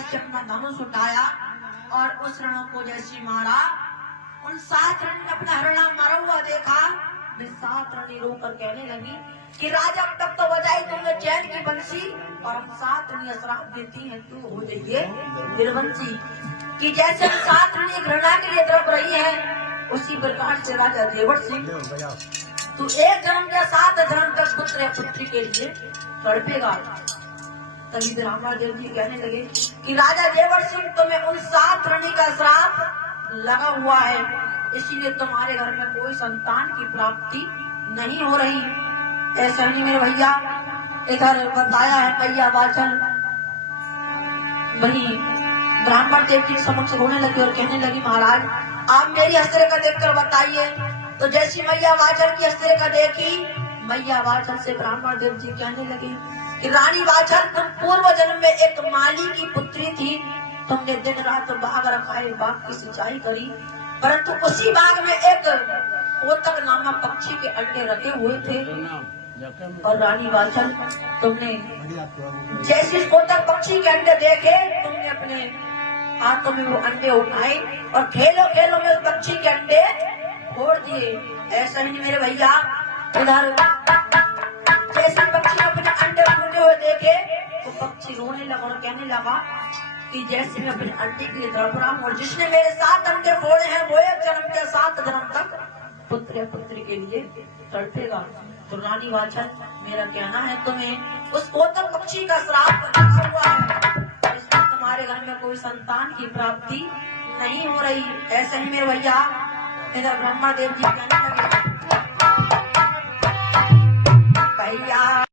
से अपना धनुष उठाया और उस रण को जैसी मारा, उन 7 रण ने अपना हरणा मारा हुआ देखा। वे 7 रणी रोकर कहने लगी कि राजा अब तक तो बजाई तुमने चैन की बंसी और हम 7 रणी श्राप देती हैं तू हो जाइए निर्वंशी। कि जैसे हम 7 रणी घृणा के लिए तड़प रही है, उसी प्रकार से राजा देवर सिंह तू एक जन्म या 7 जन्म तक पुत्र या पुत्री के लिए तड़पेगा। तभी ब्राह्मण देव जी कहने लगे कि राजा देवर सिंह तुम्हें उन 7 रणी का श्राप लगा हुआ है, इसीलिए तुम्हारे घर में कोई संतान की प्राप्ति नहीं हो रही। ऐसा नहीं मेरे भैया, इधर बताया है मैया वाचन वही ब्राह्मण देव जी समक्ष रोने लगी और कहने लगी महाराज आप मेरी हस्तरेखा देखकर बताइए। तो जैसी मैया वाचन की हस्तरेखा देखी, मैया वाचन से ब्राह्मण देव जी कहने लगे कि रानी वाचन तुम पूर्व जन्म में एक माली की पुत्री थी, तुमने दिन रात बाग रखाए, बाग की सिंचाई करी, परंतु उसी बाग में एक कोतक नामक पक्षी के अंडे रखे हुए थे। और रानी वाचन तुमने जैसे कोतक पक्षी के अंडे देखे, तुमने अपने हाथों में वो अंडे उठाए और खेलो खेलो में उस पक्षी के अंडे फोड़ दिए। ऐसा ही मेरे भैया, उधर जैसे पक्षी अपने अंडे फूटे हुए देखे, वो पक्षी रोने लगा और कहने लगा कि जैसे मैं अपने अंडे के लिए तड़प रहा हूँ और जिसने मेरे 7 अंडे फोड़े हैं वो एक जन्म के 7 जन्म तक पुत्र या पुत्री के लिए तड़पेगा। तो रानी वाचन मेरा कहना है तुम्हें उस कोतक पक्षी का श्राप लगा हुआ है, इसमें तुम्हारे घर में कोई संतान की प्राप्ति नहीं हो रही। ऐसे ही मेरे भैया इधर ब्रह्मा देव जी कहने लगे भैया